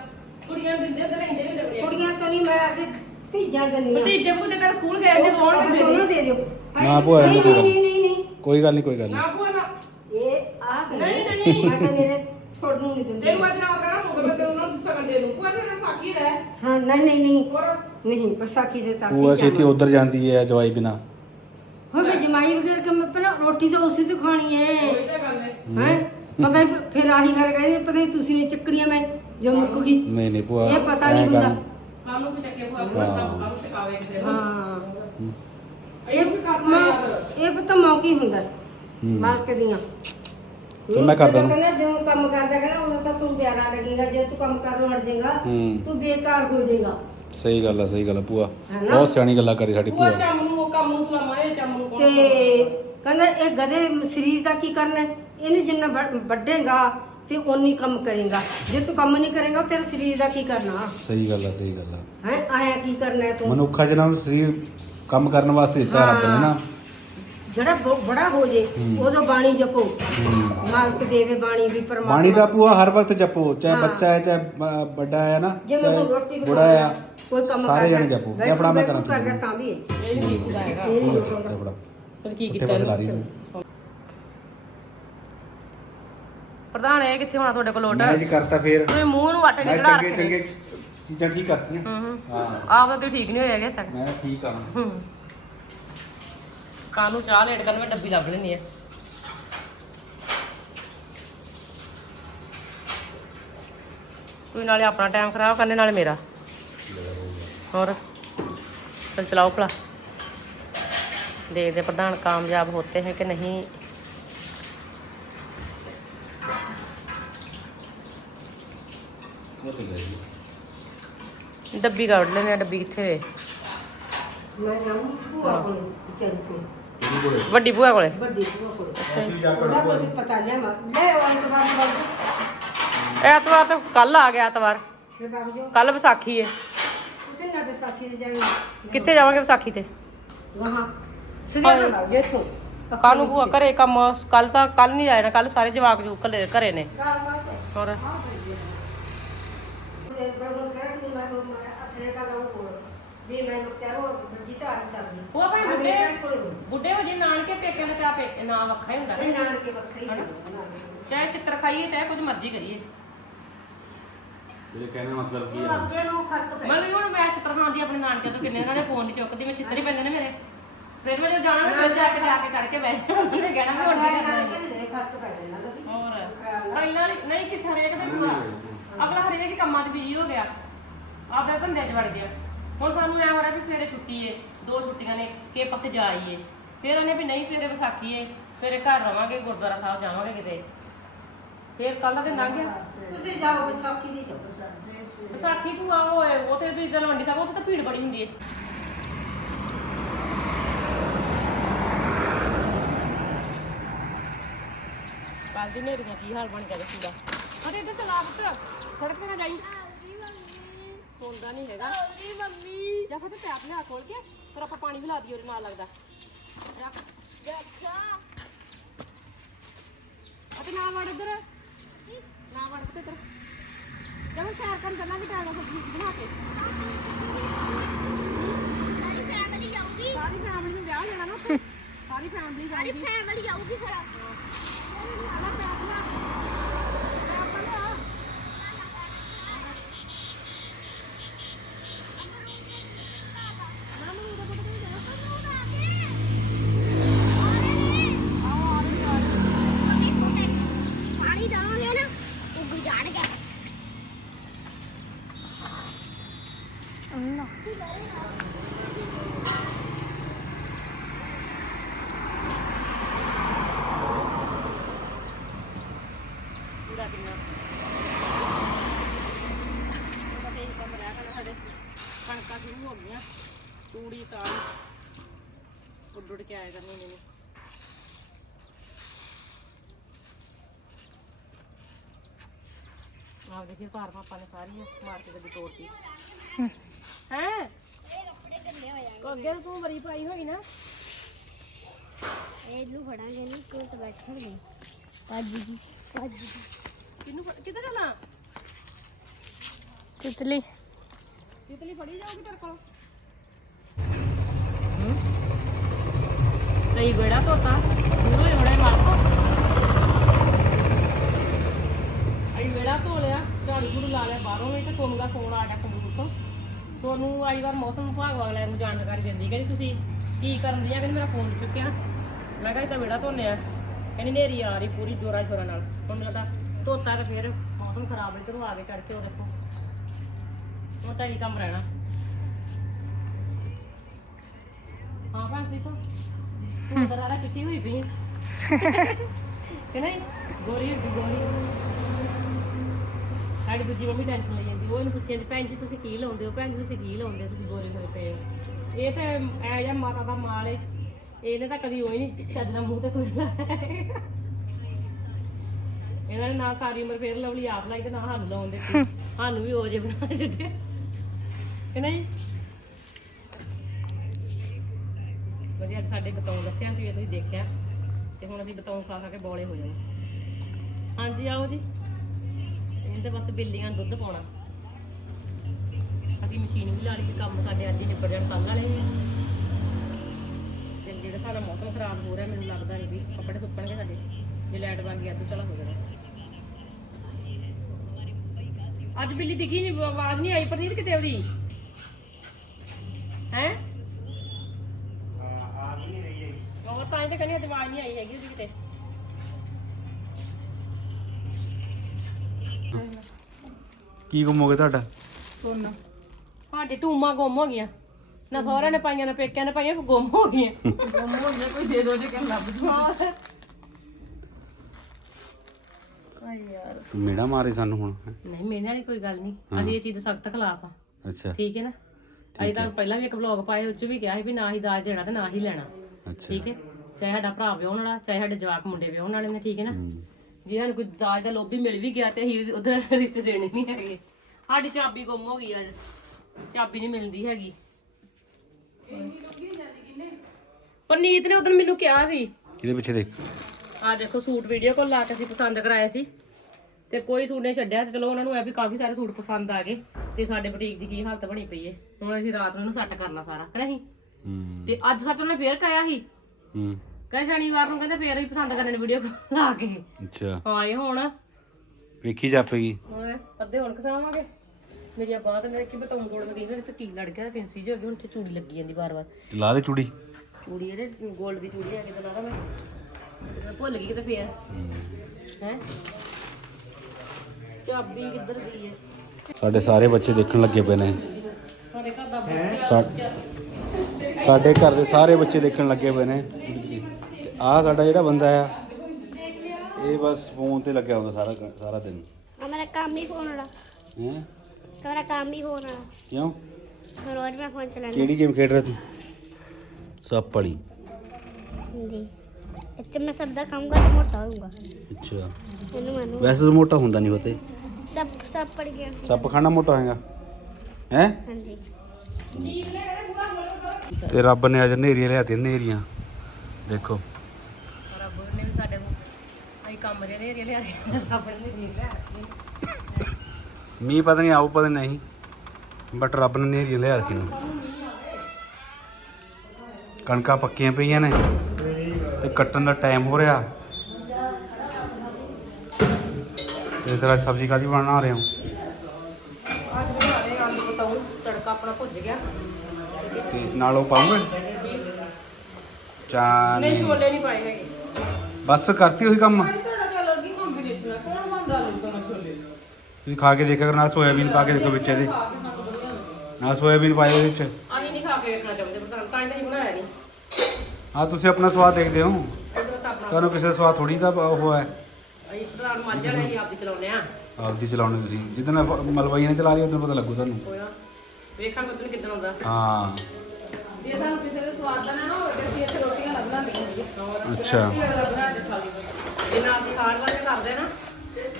ਕੁੜੀਆਂ ਦਿੰਦੇ ਤੇ ਲੈਂਦੇ ਨੇ ਕੁੜੀਆਂ। ਕੁੜੀਆਂ ਤੋਂ ਨਹੀਂ ਮੈਂ ਅੱਗੇ ਧੀਜਾਂ ਦਿੰਦੀਆਂ ਭਤੀਜੇ ਭੂਤੇ ਤੇਰਾ ਸਕੂਲ ਗਏ ਨੇ ਕੌਣ ਬਸ ਦਿੰਦੇ ਉਹਨੂੰ ਨੇ? ਦੇ ਦਿਓ। ਨਾ ਭੂਆ ਰਹਿਣ ਨਹੀਂ ਦਿਓ, ਨਹੀਂ ਨਹੀਂ ਨਹੀਂ। ਕੋਈ ਗੱਲ ਨਹੀਂ ਕੋਈ ਗੱਲ ਨਾ। ਨਹੀਂ ਭੂਆ ਨਾ। ਇਹ ਆ ਨਹੀਂ, ਨਹੀਂ। ਮੈਂ ਤਾਂ ਮੇਰੇ ਛੋੜਨੂੰ ਨਹੀਂ ਦਿੰਦੀ ਤੈਨੂੰ ਅੱਜ ਰਾਤ ਕਹਿਣਾ ਹੋਊਗਾ ਮੈਂ ਤੈਨੂੰ ਨੂੰ ਸਗਨ ਦੇ। ਦੂੰ ਭੂਆ ਤੇਰਾ ਸਾਕੀ ਰਹਿ। ਹਾਂ ਨਹੀਂ ਨਹੀਂ ਨਹੀਂ। ਹੋਰ? ਨਹੀਂ ਵਿਸਾਖੀ ਦੇ ਤਾਂ ਪੂਆ ਅਸੀਂ ਛੇਤੀ। ਉਧਰ ਜਾਂਦੀ ਹੈ ਜਵਾਈ ਬਿਨਾ। ਹੋ ਵੀ ਜਮਾਈ ਵਗੈਰ ਕਿ ਮੈਂ ਪਹਿਲਾਂ ਰੋਟੀ ਤਾਂ ਉਸੇ ਤੋਂ ਖਾਣੀ ਹੈ ਕੋਈ ਤਾਂ ਗੱਲ ਹੈ। ਹੈ? ਪਤਾ ਨੀ ਫਿਰ ਆਹੀ ਗੱਲ ਕਹਿੰਦੇ ਪਤਾ ਨਹੀਂ ਤੁਸੀਂ ਨੇ ਚੱਕਣੀਆਂ ਮੈਂ ਜੋ ਮੁੱਕ ਗਈ। ਨਹੀਂ ਨਹੀਂ ਪੂਆ ਇਹ ਪਤਾ ਨਹੀਂ ਐਂ ਕਰ- ਹੁੰਦਾ। ਕੰਮ ਨੂੰ ਵੀ ਚੱਕੇ ਭੂਆ ਭੂਆ ਕੰਮ ਕੰਮ ਚਕਾਵੇ ਨੂੰ। ਹਾਂ। ਇਹ ਵੀ ਕਰਨਾ ਯਾਦ। ਇਹ ਪਤਾ ਮੌਕੀ ਹੁੰਦਾ ਹੂੰ। ਮਾਲਕ ਦੀਆਂ। ਚੱਲ ਮੈਂ ਕਰਦਾ ਨੂੰ। ਕਹਿੰਦਾ ਜਿਉਂ ਕੰਮ ਕਰਦਾ ਕਹਿੰਦਾ ਉਦੋਂ ਤਾਂ ਤੂੰ ਪਿਆਰਾ ਲੱਗੇਗਾ ਜੇ ਤੂੰ ਕੰਮ ਕਰਨ ਹਟ ਜਾਏਗਾ ਹੂੰ। ਤੂੰ ਬੇਕਾਰ ਹੋ ਜਾਏਗਾ। ਸਹੀ ਗੱਲ ਆ ਸਹੀ ਗੱਲ ਆ ਭੂਆ? ਬਹੁਤ ਸਿਆਣੀ ਗੱਲਾਂ ਕਰੀ ਸਾਡੀ ਭੂਆ ਭੂਆ। ਚੰਮ ਨੂੰ ਉਹ ਕੰਮ ਨੂੰ ਸਲਾਮਾ ਇਹ ਚੰਮ ਨੂੰ ਕੌਣ ਤੇ ਕਹਿੰਦਾ ਇਹ ਗਧੇ ਸਰੀਰ ਦਾ ਕੀ ਕਰਨਾ ਹੈ? ਇਹਨੂੰ ਜਿੰਨਾ ਵੱ- ਵੱਢੇਗਾ ਤੇ ਓਨੀ ਕੰਮ ਕਰੇਗਾ। ਜੇ ਤੂੰ ਕੰਮ ਨਹੀਂ ਕਰੇਗਾ ਤੇਰੇ ਸਰੀਰ ਦਾ ਕੀ ਕਰਨਾ? ਸਹੀ ਗੱਲ ਆ ਸਹੀ ਗੱਲ ਆ। ਹੈ? ਆਇਆ ਕੀ ਕਰਨਾ ਹੈ ਤੂੰ? ਮਨੁੱਖਾ ਜਨਮ ਸਰੀਰ ਕੰਮ ਕਰਨ ਵਾਸਤੇ ਦਿੱਤਾ ਰੱਬ ਨੇ ਨਾ। ਜਿਹੜਾ ਬ- ਬੜਾ ਹੋ ਜੇ ਉਦੋਂ ਬਾਣੀ ਜਪੋ। ਮਾਲਕ ਦੇਵੇ ਬਾਣੀ ਵੀ ਪਰਮਾਤਮਾ ਬਾਣੀ ਦਾ ਭੂਆ ਹਰ ਵਕਤ ਜਪੋ ਚਾਹੇ ਹਾਂ। ਬੱਚਾ ਹੈ ਚਾਹੇ ਬ- ਵੱਡਾ ਹੈ ਨਾ ਜਿਵੇਂ ਹੁਣ ਚਾਹੇ ਰੋਟੀ ਬੁੜਾ ਆ ਕੋਈ ਕੰਮ ਸਾਰੇ ਜਪੋ। ਇਹ ਆਪਣਾ ਮੈਂ ਕਰਾਂ। ਤਾਂ ਵੀ ਹੈ। ਇਹ ਨਹੀਂ ਕੀਤਾ ਹੈਗਾ। ਬੜਾ। ਫਿਰ ਕੀ ਉੱਥੇ ਕੀਤਾ ਬਸ ਲਾ ਰਹੀ ਇਹਨੂੰ? ਹੂੰ। ਪ੍ਰਧਾਨ ਇਹ ਕਿੱਥੇ ਹੋਣਾ ਤੁਹਾਡੇ ਕੋਲ ਲੋਟ? ਮੈਂ ਜੀ ਕਰਤਾ ਫੇਰ। ਤੁਸੀਂ ਮੂੰਹ ਨੂੰ ਵਾਟੇ ਮੈਂ ਨਹੀਂ ਚੜਾ ਚੰਗੇ ਰੱਖੇ ਚੰਗੇ ਚੀਜ਼ਾਂ ਠੀਕ ਕਰਤੀਆਂ। ਹੂੰ ਹਾਂ। ਆਪ ਤੇ ਠੀਕ ਨਹੀਂ ਹੋਇਆ ਗਿਆ ਤੱਕ ਮੈਂ ਠੀਕ ਆ। ਹੂੰ ਕਾਨੂੰ ਚਾਹ ਲੇਟ ਕਰਨ ਮੈਂ ਡੱਬੀ ਲੱਭ ਲੈਣੀ ਹੈ ਕੋਈ ਨਾਲੇ ਆਪਣਾ ਟਾਈਮ ਖਰਾਬ ਕਰਨੇ ਨਾਲੇ ਮੇਰਾ ਹੋਰ ਚਲ ਚਲਾਓ ਭਲਾ ਦੇਖਦੇ प्रधान कामयाब होते हैं कि नहीं ਉਹ ਤੇ ਗਈ ਡੱਬੀ ਕੱਢ ਲੈਣੇ ਵੇ ਭੂਆ ਕੋਲ ਕੋਲ ਕੋਲੇ ਵੱਡੀ ਭੂਆ ਕੋਲੇ ਵੱਡੀ ਭੂਆ ਕੋਲ ਅਸੀਂ ਜਾ ਕੇ ਉਹਦਾ ਕੋਈ ਪਤਾ ਲਿਆ ਮਾ ਲੈ ਉਹ ਐਤਵਾਰ ਤਾਂ ਕੱਲ ਆ ਗਿਆ ਐਤਵਾਰ ਫਿਰ ਕੱਲ ਵਿਸਾਖੀ ਹੈ ਤੁਸੀਂ ਨਾ ਵਿਸਾਖੀ ਦੇ ਜਾਏਂਗੇ ਕਿੱਥੇ ਜਾਵਾਂਗੇ ਵਿਸਾਖੀ ਤੇ ਵਹਾਂ ਸਿਰੇ ਨਾ ਜੇ ਤੂੰ ਕੱਲ ਨੂੰ ਭੂਆ ਘਰੇ ਕੰਮ ਕੱਲ ਤਾਂ ਕੱਲ ਨਹੀਂ ਜਾਣਾ ਕੱਲ ਸਾਰੇ ਜਵਾਕ ਜੂ ਘਰੇ ਘਰੇ ਨੇ ਹੋਰ ਤੇ ਬਰਬਰ ਕਰਾ ਕਿ ਮੈਂ ਮੈਂ ਅਥਰੇ ਜੀਤਾ ਆ ਨਹੀਂ ਸਕਦੀ ਉਹ ਬੁੱਢੇ ਮੇਰੇ ਹੋ। ਜੇ ਨਾਨਕੇ ਪੇਕੇ ਦਾ ਚਾਹ ਪੇ ਨਾ ਵੱਖਰਾ ਹੀ ਹੁੰਦਾ ਨਾ। ਨਾਨਕੇ ਵੱਖਰੀ ਹੈ ਚਾਹੇ ਚਿੱਤਰ ਖਾਈਏ ਚਾਹੇ ਕੁਝ ਮਰਜ਼ੀ ਕਰੀਏ। ਇਹ ਕਹਿਣ ਦਾ ਮਤਲਬ ਕੀ ਉਹ ਹੈ? ਅੱਗੇ ਨੂੰ ਫ਼ਰਕ ਪੈ ਮਤਲਬ ਵੀ ਹੁਣ ਮੈਂ ਛਿੱਤਰ ਖਾਂਦੀ ਆਪਣੇ ਨਾਨਕੇ ਤੋਂ ਕਿੰਨੇ ਇਹਨਾਂ ਨੇ ਫੋਨ ਨਹੀਂ ਚੁੱਕਦੀ ਮੈਂ ਛਿੱਤਰ ਹੀ ਪੈਂਦੇ ਨੇ ਮੇਰੇ। ਫਿਰ ਮੈਂ ਜਦੋਂ ਜਾਣਾ ਫਿਰ ਜਾ ਕੇ ਜਾ ਕੇ ਚੜ ਕੇ ਬਹਿ ਜਾਣਾ ਉਹਨੇ ਕਹਿਣਾ ਮੈਂ ਹੁਣ ਕੀ ਕਰਨਾ। ਨਾਨਕੇ ਨੇ ਫ਼ਰਕ ਪੈ ਜਾਂਦਾ ਵੀ। ਹੋਰ ਪਹਿਲਾਂ ਨੀ- ਨਹੀਂ ਕਿਸੇ ਹਰੇਕ ਦੇ ਪੂਰਾ ਅਗਲਾ ਹਰੇਕ ਹੀ ਕੰਮਾਂ 'ਚ ਬਿਜ਼ੀ ਹੋ ਗਿਆ। ਆਪਦੇ ਧੰਦੇ 'ਚ ਵੜ ਗਿਆ। ਹੁਣ ਸਾਨੂੰ ਐ ਹੋ ਰਿਹਾ ਵੀ ਸਵੇਰੇ ਛੁੱਟੀ ਏ। ਦੋ ਛੁੱਟੀਆਂ ਨੇ ਕਿ ਪਾਸੇ ਜਾ ਆਈਏ। ਫਿਰ ਉਹਨੇ ਵੀ ਨਹੀਂ ਸਵੇਰੇ ਵਿਸਾਖੀ ਏ ਸਵੇਰੇ ਘਰ ਰਵਾਂਗੇ ਗੁਰਦੁਆਰਾ ਸਾਹਿਬ ਜਾਵਾਂਗੇ ਕਿਤੇ। ਫਿਰ ਕੱਲ ਦਾ ਦਿਨ ਲੰਘ ਗਿਆ। ਤੁਸੀਂ ਜਾਓ ਵਿਸਾਖੀ ਦੀ ਜਾਓ। ਵਿਸਾਖੀ ਭੂਆ ਹੋਏ ਉਥੇ ਵੀ ਦਲਵੰਡੀ ਸਾਹਿਬ ਉੱਥੇ ਤਾਂ ਭੀੜ ਬੜੀ ਹੁੰਦੀ ਏ ਕੱਲ ਦੀ ਨੇਰੀਆਂ ਕੀ ਹਾਲ ਬਣ ਗਿਆ ਤੇ ਪੂਰਾ ਅਰੇ ਇੱਧਰ ਚਲਾ ਪੁੱਤ ਸੜਕ ਤੇ ਨਾ ਜਾਈ। ਸੁਣਦਾ ਨਹੀਂ ਹੈਗਾ। ਮੰਮੀ। ਜਾ ਫਿਰ ਪੈਪ ਲਿਆ ਖੋਲ ਕੇ ਫਿਰ ਆਪਾਂ ਪਾਣੀ ਵੀ ਲਾ ਦਈਏ ਉਹਦੇ ਨਾਲ ਲੱਗਦਾ। ਰੱਖ। ਅਤੇ ਨਾ ਵੜ ਇੱਧਰ ਨਾ ਵੜ ਪੁੱਤ ਇੱਧਰ। ਜਦੋਂ ਸੈਰ ਕਰਨ ਚੱਲਾਂਗੇ ਸਬਜ਼ੀ ਬਣਾ ਕੇ। ਸਾਰੀ ਫੈਮਿਲੀ ਜਾਊਗੀ ਸਾਰੀ ਫੈਮਿਲੀ ਨੂੰ ਵਿਆਹ ਲੈਣਾ ਨਾ ਉੱਥੇ। ਸਾਰੀ ਫੈਮਿਲੀ ਸਾਰੀ ਫੈਮਿਲੀ ਜਾਊਗੀ ਫਿਰ ਆਲਾ ਪੈਪ ਲਿਆ ਪੈਪ ਲਿਆ ਪਾਣੀ ਜਾਵਾਂਗੇ ਨਾ ਉਹ ਗੁਜ਼ਾਰ ਗਿਆ ਅੰਨਾ ਪੂਰਾ ਕਿੰਨਾ ਉਹਦਾ ਤੇ ਕੰਮ ਰਿਹਾ ਕਰਨਾ ਸਾਡੇ ਕਣਕਾਂ ਸ਼ੁਰੂ ਹੋ ਗਈਆਂ ਤੂੜੀ ਤਾਲ ਉੱਡ ਉੱਡ ਕੇ ਆਇਆ ਕਰਨੀ ਨੇ ਆਹ ਦੇਖੀ ਭਾਰ ਪਾਪਾ ਨੇ ਸਾਰੀਆਂ ਮਾਰ ਕੇ ਗੱਡੀ ਤੋੜਤੀ ਹੈ? ਅੱਗੇ ਤੂੰ ਬਰੀ ਪਾਈ ਹੋਈ ਨਾ। ਇਹਨੂੰ ਫੜਾਂਗੇ ਨਹੀਂ ਕੋਲ ਤੇ ਬੈਠਣਗੇ ਅੱਜ ਜੀ ਅੱਜ ਜੀ ਕਿੰਨੂੰ ਫੜ- ਕਿੱਧਰ ਜਾਣਾ? ਤਿਤਲੀ। ਤਿਤਲੀ ਫੜੀ ਜਾਊਗੀ ਤੇਰੇ ਕੋਲ? ਕਈ ਬੇੜਾ ਤੋਤਾ ਦੂਰੋਂ ਹੀ ਬੜੇ ਮਾਰਦਾ ਅਈ ਬੇੜਾ ਧੋ ਲਿਆ ਝਾੜੂ ਝੂੜੂ ਲਾ ਲਿਆ ਬਾਹਰੋਂ ਵੀ ਤੇ ਸੋਨੂੰ ਦਾ ਫੋਨ ਆ ਗਿਆ ਸੰਦੂਕ ਤੋਂ। ਤੁਹਾਨੂੰ ਆਈ ਵਾਰ ਮੌਸਮ ਵਿਭਾਗ ਵਾਲਿਆਂ ਨੂੰ ਜਾਣਕਾਰੀ ਦਿੰਦੀ ਕਹਿੰਦੀ ਤੁਸੀਂ ਕੀ ਕਰਨ ਦੀਆਂ ਕਹਿੰਦੀ ਮੇਰਾ ਫੋਨ ਚੁੱਕਿਆ। ਮੈਂ ਕਿਹਾ ਇਹ ਤਾਂ ਬੇੜਾ ਧੋਨੇ ਆ। ਕਹਿੰਦੀ ਨੇਰੀ ਆ ਰਹੀ ਪੂਰੀ ਜੋਰਾਂ ਸ਼ੋਰਾਂ ਨਾਲ। ਹੁਣ ਮੈਨੂੰ ਲੱਗਦਾ ਧੋਤਾ ਤੇ ਫਿਰ ਮੌਸਮ ਖਰਾਬ ਇੱਧਰੋਂ ਆ ਕੇ ਚੜ ਕੇ ਉਹ ਦੇਖੋ। ਉਹ ਤਾਂ ਹੀ ਕੰਮ ਰਹਿਣਾ। ਹਾਂ ਭੈਣ ਪ੍ਰੀਤੋ ਤੂੰ ਤਾਂ ਚਿੱਟੀ ਹੋਈ ਪਈ ਹੈ। ਕਿ ਨਹੀਂ? ਗੋਰੀ ਗੋਰੀ। ਸਾਡੀ ਦੂਜੀ ਮੰਮੀ ਟੈਨਸ਼ਨ ਲਈ ਜਾਂਦੀ। ਉਹ ਇਹਨੂੰ ਪੁੱਛੀ ਜਾਂਦੀ ਭੈਣ ਜੀ ਤੁਸੀਂ ਕੀ ਲਾਉਂਦੇ ਹੋ? ਭੈਣ ਜੀ ਤੁਸੀਂ ਕੀ ਲਾਉਂਦੇ ਹੋ ਤੁਸੀਂ ਗੋਰੇ ਹੋਏ ਪਏ ਹੋ ਇਹ ਤਾਂ ਐ ਜਾਂ ਮਾਤਾ ਦਾ ਮਾਲ ਏ। ਇਹਨੇ ਤਾਂ ਕਦੀ ਹੋਈ ਨਹੀਂ ਚੱਜ ਦਾ ਮੂੰਹ ਤੇ ਕੋਈ ਲਾਇਆ ਇਹਨਾਂ ਨੇ ਨਾ ਸਾਰੀ ਉਮਰ ਫੇਰ ਲਵਲੀ ਆਪ ਲਾਈ ਤੇ ਨਾ ਸਾਨੂੰ ਲਾਉਣ ਦਿੱਤੀ। ਸਾਨੂੰ ਵੀ ਉਹ ਜੇ ਬਣਾ ਛੱਡੇ ਕਿ ਨਹੀਂ? ਵਧੀਆ, ਅੱਜ ਸਾਡੇ ਬਤੌਂ ਲੱਤਿਆਂ ਤੇ ਤੁਸੀਂ ਦੇਖਿਆ। ਤੇ ਹੁਣ ਅਸੀਂ ਬਤੌਂ ਖਾ ਖਾ ਕੇ ਬੋਲੇ ਹੋ ਜਾਣਾ ਹਾਂਜੀ, ਆਓ ਜੀ। ਇਹਦੇ ਬਸ ਬਿੱਲੀਆਂ ਨੂੰ ਦੁੱਧ ਪਾਉਣਾ। ਅਸੀਂ ਮਸ਼ੀਨ ਵੀ ਲਾ ਲਈ ਕਿ ਕੰਮ ਸਾਡੇ ਅੱਜ ਹੀ ਨਿਬੜ ਜਾਣ ਕੱਲ ਵਾਲੇ ਹੀ ਆ। ਤੇ ਜਿਹੜਾ ਸਾਡਾ ਮੌਸਮ ਖਰਾਬ ਹੋ ਰਿਹਾ ਮੈਨੂੰ ਲੱਗਦਾ ਨਹੀਂ ਵੀ ਕੱਪੜੇ ਸੁੱਕਣਗੇ ਸਾਡੇ। ਜੇ ਲਾਈਟ ਬੰਦ ਗਈ ਤਾਂ ਚਲਾ ਹੋ ਜਾਣਾ। ਅੱਜ ਬਿੱਲੀ ਦਿਖੀ ਨਹੀਂ ਆਵਾਜ਼ ਨਹੀਂ ਆਈ ਪਰਨੀਤ ਕਿਤੇ ਉਹਦੀ? ਹੈ? ਆ ਨਹੀਂ ਰਹੀ ਹੈ ਹੋਰ ਤਾਂ ਹੀ ਤਾਂ ਕਹਿੰਦੀ ਆਵਾਜ਼ ਨਹੀਂ ਆਈ ਹੈਗੀ ਉਹਦੀ ਕਿਤੇ। ਕੀ ਗੁੰਮ ਹੋ ਗਿਆ ਤੁਹਾਡਾ? ਸੁਣ ਸਾਡੇ ਟੂਮਾਂ ਗੁੰਮ ਹੋ ਗਈਆਂ। ਨਾ ਸਹੁਰਿਆਂ ਨੇ ਪਾਈਆਂ ਨਾ ਪੇਕਿਆਂ ਨੇ ਪਾਈਆਂ ਗੁੰਮ ਹੋ ਗਈਆਂ। ਗੁੰਮ ਹੋ ਗਿਆ ਕੋਈ ਦੇ ਦੋ ਜੇ ਕਿ ਲੱਭ ਜੂ। ਯਾਰ। ਮੇੜਾ ਮਾਰੇ ਸਾਨੂੰ ਹੁਣ ਨਹੀਂ ਮੇਰੇ ਨਾਲ ਕੋਈ ਗੱਲ ਨਹੀਂ। ਅਸੀਂ ਇਹ ਚੀਜ਼ ਦੇ ਸਖਤ ਖਿਲਾਫ ਆ। ਅੱਛਾ। ਠੀਕ ਹੈ ਨਾ? ਅਸੀਂ ਤਾਂ ਪਹਿਲਾਂ ਵੀ ਇੱਕ ਵਲੌਗ ਪਾਏ ਉਹ ਚ ਵੀ ਕਿਹਾ ਸੀ ਵੀ ਨਾ ਹੀ ਦਾਜ ਦੇਣਾ ਤੇ ਨਾ ਹੀ ਲੈਣਾ। ਅੱਛਾ। ਠੀਕ ਹੈ? ਚਾਹੇ ਸਾਡਾ ਭਰਾ ਵਿਆਹਣ ਵਾਲਾ ਚਾਹੇ ਸਾਡੇ ਜਵਾਕ ਮੁੰਡੇ ਵਿਆਹਣ ਵਾਲੇ ਨੇ ਠੀਕ ਹੈ ਨਾ? ਜੇ ਸਾਨੂੰ ਕੋਈ ਦਾਜ ਦਾ ਲੋਭੀ ਮਿਲ ਵੀ ਗਿਆ ਤੇ ਅਸੀਂ ਉਧਰ ਰਿਸ਼ਤੇ ਦੇਣੇ ਨਹੀਂ ਹੈਗੇ। ਸਾਡੀ ਚਾਬੀ ਗੁੰਮ ਹੋ ਗਈ ਅੱਜ। ਚਾਬੀ ਨਹੀਂ ਮਿਲਦੀ ਹੈਗੀ। ਪਰਨੀਤ ਨੇ ਉਦੋਂ ਮੈਨੂੰ ਕਿਹਾ ਸੀ। ਇਹਦੇ ਪਿੱਛੇ ਦੇਖ? ਆ ਦੇਖੋ ਸੂਟ ਵੀਡੀਓ ਕਾਲ ਲਾ ਕੇ ਅਸੀਂ ਪਸੰਦ ਕਰਾਇਆ ਸੀ। ਤੇ ਕੋਈ ਸੂਟ ਨਹੀਂ ਛੱਡਿਆ ਤੇ ਚਲੋ ਉਹਨਾਂ ਨੂੰ ਇਹ ਵੀ ਕਾਫੀ ਸਾਰੇ ਸੂਟ ਪਸੰਦ ਆ ਗਏ। ਤੇ ਸਾਡੇ ਬੁਟੀਕ ਦੀ ਕੀ ਹਾਲਤ ਬਣੀ ਪਈ ਹੈ ਹੁਣ ਅਸੀਂ ਰਾਤ ਨੂੰ ਇਹਨੂੰ ਸੈੱਟ ਕਰਨਾ ਸਾਰਾ ਕਿ ਨਹੀਂ? ਹੂੰ। ਤੇ ਅੱਜ ਸੱਚ ਉਹਨੇ ਫੇਰ ਕਹਿਆ ਸੀ। ਹੂੰ। ਕਹਿੰਦੇ ਸ਼ਨੀਵਾਰ ਨੂੰ ਕਹਿੰਦੇ ਫੇਰ ਹੀ ਪਸੰਦ ਕਰਨ ਵੀਡੀਓ ਲਾ ਕੇ। ਅੱਛਾ। ਹਾਂ ਇਹ ਹੁਣ। ਵੇਖੀ ਜਾਪੇਗੀ। ਹੁਣ ਅੱਧੇ ਹੁਣ ਕਸਾਵਾਂਗੇ। ਮੇਰੀਆਂ ਬਾਹਾਂ ਤੇ ਮੇਰੇ ਕਿ ਬਤਾਉਂ ਗੋੜ ਵਗੀ ਮੇਰੇ ਤੇ ਕੀ ਲੜ ਗਿਆ ਫੈਂਸੀ ਜੀ ਹੋ ਗਈ ਹੁਣ ਚੂੜੀ ਲੱਗੀ ਜਾਂਦੀ ਵਾਰ ਵਾਰ ਲਾ ਦੇ ਚੂੜੀ। ਚੂੜੀ ਇਹਦੇ ਗੋਲਡ ਦੀ ਚੂੜੀ ਆ ਕੇ ਬਣਾ ਮੈਂ। ਮੈਂ ਭੁੱਲ ਗਈ ਕਿਤੇ ਪਿਆ। ਹੈ? ਚਾਬੀ ਕਿੱਧਰ ਗਈ ਹੈ ਸਾਡੇ ਸਾਰੇ ਬੱਚੇ ਦੇਖਣ ਲੱਗੇ ਪਏ ਨੇ। ਸਾਡੇ ਘਰ ਦੇ ਸਾਰੇ ਬੱਚੇ ਦੇਖਣ ਲੱਗੇ ਪਏ ਨੇ। ਤੇ ਆਹ ਸਾਡਾ ਜਿਹੜਾ ਬੰਦਾ ਆ ਇਹ ਬਸ ਫੋਨ ਤੇ ਲੱਗਿਆ ਹੁੰਦਾ ਸਾਰਾ ਸਾਰਾ ਦਿਨ। ਆ ਮੇਰਾ ਕੰਮ ਹੀ ਫੋਨ ਦਾ ਹੈ? हमारा काम भी फोन वाला ਕਿਉਂ रोज मैं फोन चलाना ਕਿਹੜੀ ਗੇਮ ਖੇਡ ਰਿਹਾ ਤੂੰ ਸੱਪ ਵਾਲੀ जी अच्छा मैं सब दा खाऊंगा तो मोटा होऊंगा ਅੱਛਾ मैंने मानो ਵੈਸੇ ਤਾਂ ਮੋਟਾ ਹੁੰਦਾ ਨਹੀਂ ਹੋਤੇ सब सब पड़ गया ਸੱਪ ਖਾਣਾ ਮੋਟਾ ਹੋਏਗਾ ਹੈ हाँ जी ਤੇ ਰੱਬ ਨੇ ਅੱਜ ਨੇਰੀਆਂ ਲਿਆਤੀ ਨੇਰੀਆਂ ਦੇਖੋ ਰੱਬ ਨੇ ਵੀ ਸਾਡੇ ਨੂੰ ਅਸੀਂ ਕੰਮ ਦੇ ਨੇ ਲਿਆ ਰੱਬ ਨੇ ਨਹੀਂ ਲਿਆ ਮੀਂਹ ਪਤਾ ਨਹੀਂ ਆਊ ਪਤਾ ਨਹੀਂ ਬਟ ਰੱਬ ਨੇ ਨੇਰੀਆਂ ਲਿਆ ਰੱਖੀ ਨੂੰ। ਕਣਕਾਂ ਪੱਕੀਆਂ ਪਈਆਂ ਨੇ ਤੇ ਕੱਟਣ ਦਾ ਟਾਈਮ ਹੋ ਰਿਹਾ। ਤੇ ਤੇਰਾ ਸਬਜ਼ੀ ਕਾਦੀ ਬਣਾ ਰਹੇ ਹੋ? ਅੱਜ ਬਣਾ ਰਹੇ ਆਲੂ ਬਤਾਉ ਤੜਕਾ ਆਪਣਾ ਭੁੱਜ ਗਿਆ ਤੇ ਨਾਲ ਉਹ ਪਾਉਂਗੇ? ਚਾਹ ਨਹੀਂ ਨਹੀਂ ਛੋਲੇ ਨਹੀਂ ਪਾਏ ਹੈਗੇ। ਬਸ ਕਰਤੀ ਉਹੀ ਕੰਮ ਤੁਹਾਡਾ ਚੱਲ ਕੀ ਕੰਬੀਨੇਸ਼ਨ ਹੈ ਕੌਣ ਬੰਦਾ ਲੋਕਾਂ ਨਾਲ ਛੋਲੇ ਤੁਸੀਂ ਖਾ ਕੇ ਦੇਖਿਆ ਕਰੋ ਨਾਲ ਸੋਇਆਬੀਨ ਪਾ ਕੇ ਦੇਖੋ ਵਿੱਚ ਇਹਦੇ। ਨਾਲ ਸੋਇਆਬੀਨ ਪਾਏ ਦੇ ਵਿੱਚ। ਅਸੀਂ ਨਹੀਂ ਖਾ ਕੇ ਵੇਖਣਾ ਚਾਹੁੰਦੇ ਪਰ ਤਾਂ ਹੀ ਬਣਾਇਆ ਨਹੀਂ ਆ ਤੁਸੀਂ ਆਪਣਾ ਸਵਾਦ ਦੇਖਦੇ ਹੋ। ਤੁਹਾਨੂੰ ਕਿਸੇ ਦਾ ਸਵਾਦ ਥੋੜੀ ਦਾ ਉਹ ਹੈ ਅਸੀਂ ਪ੍ਰਧਾਨ ਮਾਝਾ ਲਈ ਆਪ ਦੀ ਆ ਚਲਾਉਣੀ ਤੁਸੀਂ। ਜਿੱਦਣ ਮਲਵਾਈ ਨੇ ਚਲਾ ਲਈ ਉਦੋਂ ਪਤਾ ਲੱਗੂ ਤੁਹਾਨੂੰ। ਹੋਇਆ। ਵੇਖਾਂਗੇ ਉਦੋਂ ਕਿੱਦਾਂ ਆਉਂਦਾ। ਹਾਂ। ਜੇ ਸਾਨੂੰ ਕਿਸੇ ਦੇ ਸਵਾਦ ਦਾ ਨਾ ਹੋਵੇ ਤੇ ਅਸੀਂ ਇੱਥੇ ਰੋਟੀਆਂ ਲੱਗ ਲਾਂਗੇ ਹੋਰ ਅੱਛਾ। ਦੀ ਹਾਰਡ ਵਾਲੇ ਕਰਦੇ ਨਾ।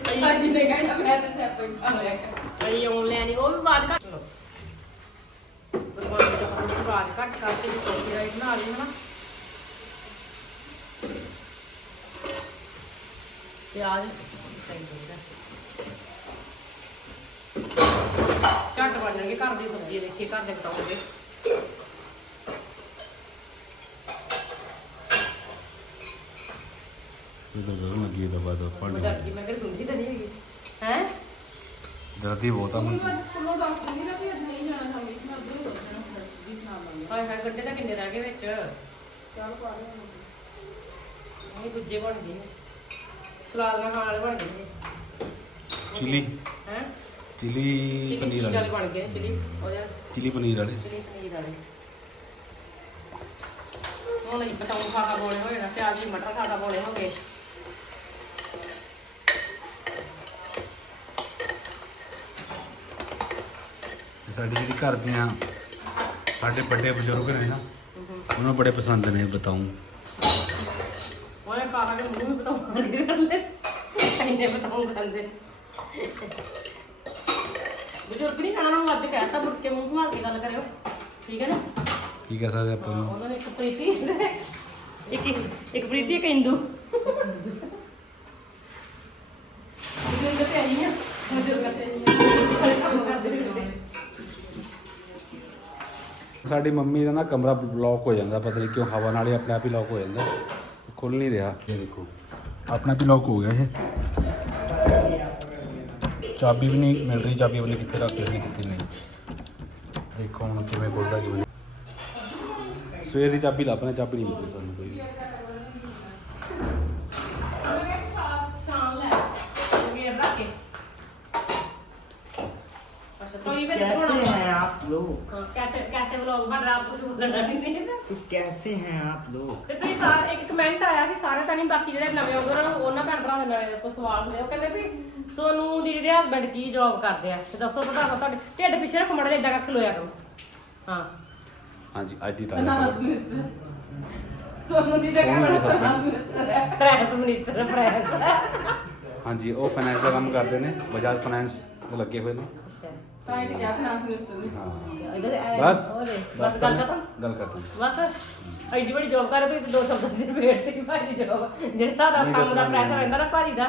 ਅਸੀਂ ਜਿੰਨੇ ਘੰਟਾ ਮੈਂ ਤੇ ਸੈਪੇ ਖਾ ਲਿਆ ਅਸੀਂ ਆਨਲਾਈਨ ਉਹ ਵੀ ਬਾਅਦ ਘੱਟ। ਬਰਬਾਦ ਘੱਟ ਕਰਕੇ ਵੀ ਕੋਫੀ ਰਾਈਟ ਬਣਾ ਲਈ, ਹਨਾ? ਪਿਆਜ਼ ਚਾਹੀਦਾ ਝੱਟ ਬਣ ਜਾਣਗੇ ਘਰ ਦੀ ਸਬਜ਼ੀ, ਦੇਖੀ ਘਰ ਦੇ ਬਤਾਉਂਗੇ ਇਧਰ ਗਰਮ ਲੱਗੀ ਦਬਾ ਦੋ ਮੈਂ ਪਾਣੀ ਡਰਦੀ ਮੈਂ ਕਿਹਾ ਸੁਣਦੀ ਤਾਂ ਨਹੀਂ ਹੈਗੀ। ਹੈ? ਜਲਦੀ ਬਹੁਤ ਆ ਮੁੰਡੀ ਹਾਏ ਹਾਏ ਗੱਡੇ ਤਾਂ ਕਿੰਨੇ ਰਹਿ ਗਏ ਵਿੱਚ। ਚੱਲ ਪਾ ਦੇ ਇਹ ਗੁੱਜੇ ਬਣ ਗਏ ਨੇ। ਸਲਾਦ ਨਾਲ ਖਾਣ ਵਾਲੇ ਬਣ ਗਏ ਨੇ। ਚਿਲੀ। ਹੈ? ਚਿਲੀ ਪਨੀਰ ਚੱਲ ਵਾਲੇ। ਬਣ ਗਏ ਨੇ ਚਿਲੀ। ਹੋ ਜਾ। ਚਿਲੀ ਪਨੀਰ ਵਾਲੇ। ਚਿਲੀ ਪਨੀਰ ਵਾਲੇ। ਹੁਣ ਇਹ ਬਤਾਉਂ ਖਾਣਾ ਬੋਲੇ ਹੋਏ ਨਾ ਸਿਆਲ ਮਟਰ ਖਾਣਾ ਬੋਲੇ ਹੋ ਗਏ ਸਾਡੀ ਜਿਹੜੀ ਘਰ ਦੀਆਂ ਸਾਡੇ ਵੱਡੇ ਬਜ਼ੁਰਗ ਨੇ ਨਾ ਉਹਨਾਂ ਨੂੰ ਬੜੇ ਪਸੰਦ ਨੇ ਬਤਾਉਂ ਉਹਨੇ ਕਾਰਾ ਦੇ ਮੂੰਹ ਵੀ ਬਤਾਉਂ ਖਾਂਦੇ ਕਰ ਲੈ ਇੰਨੇ ਬਤਾਉਂ ਖਾਂਦੇ ਬਜ਼ੁਰਗ ਨਹੀਂ ਖਾਣਾ ਨੂੰ ਅੱਜ ਕਹਿਤਾ ਮੁੜ ਕੇ ਮੂੰਹ ਸੰਭਾਲ ਕੇ ਗੱਲ ਕਰਿਓ। ਠੀਕ ਹੈ ਨਾ? ਕੀ ਕਹਿ ਸਕਦੇ ਆਪਾਂ ਨੂੰ ਉਹਨਾਂ ਨੇ ਇੱਕ ਪ੍ਰੀਤੀ ਇੱਕ ਇੱਕ ਪ੍ਰੀਤੀ ਇੱਕ ਇੰਦੂ। ਸਾਡੀ ਮੰਮੀ ਦਾ ਨਾ ਕਮਰਾ ਬਲੌਕ ਹੋ ਜਾਂਦਾ ਪਤਾ ਨਹੀਂ ਕਿਉਂ ਹਵਾ ਨਾਲ ਹੀ ਆਪਣੇ ਆਪ ਹੀ ਲੌਕ ਹੋ ਜਾਂਦਾ। ਖੁੱਲ ਨਹੀਂ ਰਿਹਾ। ਇਹ ਦੇਖੋ। ਆਪਣਾ ਵੀ ਲੌਕ ਹੋ ਗਿਆ ਇਹ। ਚਾਬੀ ਵੀ ਨਹੀਂ ਮਿਲ ਰਹੀ ਚਾਬੀ ਆਪਣੀ ਕਿੱਥੇ ਰੱਖ ਲਈ ਕਿੱਥੇ ਨਹੀਂ। ਦੇਖੋ ਹੁਣ ਕਿਵੇਂ ਖੁੱਲਦਾ ਕਿਵੇਂ ਸਵੇਰ ਦੀ ਚਾਬੀ ਲੱਭਣਾ ਚਾਬੀ ਨਹੀਂ ਮਿਲਦੀ ਤੁਹਾਨੂੰ ਕੋਈ। बन रहा आपको शुरू करना नहीं है तो कैसे हैं आप लोग ਤੇ ਤੁਸੀਂ ਸਾਰੇ ਇੱਕ ਕਮੈਂਟ ਆਇਆ ਸੀ ਸਾਰੇ ਤਾਂ ਨਹੀਂ ਬਾਕੀ ਜਿਹੜੇ ਨਵੇਂ ਆਉਂਦੇ ਉਹਨਾਂ ਨੂੰ ਉਹਨਾਂ ਭੈਣ ਭਰਾ ਦੇ ਨਵੇਂ ਕੋ ਸਵਾਲ ਹੁੰਦੇ ਉਹ ਕਹਿੰਦੇ ਵੀ ਸੋਨੂੰ ਦੀਦੀ ਦੇ ਹਸਬੰਡ ਕੀ ਜੌਬ ਕਰਦੇ ਆ ਤੇ ਦੱਸੋ ਤਾਂ ਤੁਹਾਨੂੰ ਤੁਹਾਡੇ ਢਿੱਡ ਪਿੱਛੇ ਰੱਖ ਮੜਾ ਇਦਾਂ ਕੱਖ ਲੋਇਆ ਕਰੋ ਹਾਂ ਹਾਂਜੀ ਅੱਜ ਦੀ ਤਾਰੀਖ ਸੋਨੂੰ ਦੀ ਜਗ੍ਹਾ ਮੇਰਾ ਫਾਈਨਾਂਸ ਮਿਨਿਸਟਰ ਹੈ ਪ੍ਰੈਸ ਮਿਨਿਸਟਰ ਪ੍ਰੈਸ ਹਾਂਜੀ ਉਹ ਫਾਈਨੈਂਸ ਦਾ ਕੰਮ ਕਰਦੇ ਨੇ ਬਜਾਜ ਫਾਈਨੈਂਸ ਉਹ ਲੱਗੇ ਹੋਏ ਨੇ ਤਾਂ ਇਹ ਗਿਆ ਫਾਈਨਾਂਸ ਮਿਨਿਸਟਰ ਨੇ। ਹਾਂ। ਇਧਰ ਬਸ ਬਸ ਗੱਲ ਖਤਮ? ਗੱਲ ਖਤਮ। ਬਸ ਐਡੀ ਬੜੀ ਜੋਬ ਕਰ ਵੀ ਦੋ ਸ਼ਬਦਾਂ ਦੀ ਵੇਟ ਤੇ ਭਾਰੀ ਜੋਬ ਜਿਹੜਾ ਤੁਹਾਡਾ ਕੰਮ ਦਾ ਪ੍ਰੈਸ਼ਰ ਰਹਿੰਦਾ ਨਾ ਭਾਰੀ ਦਾ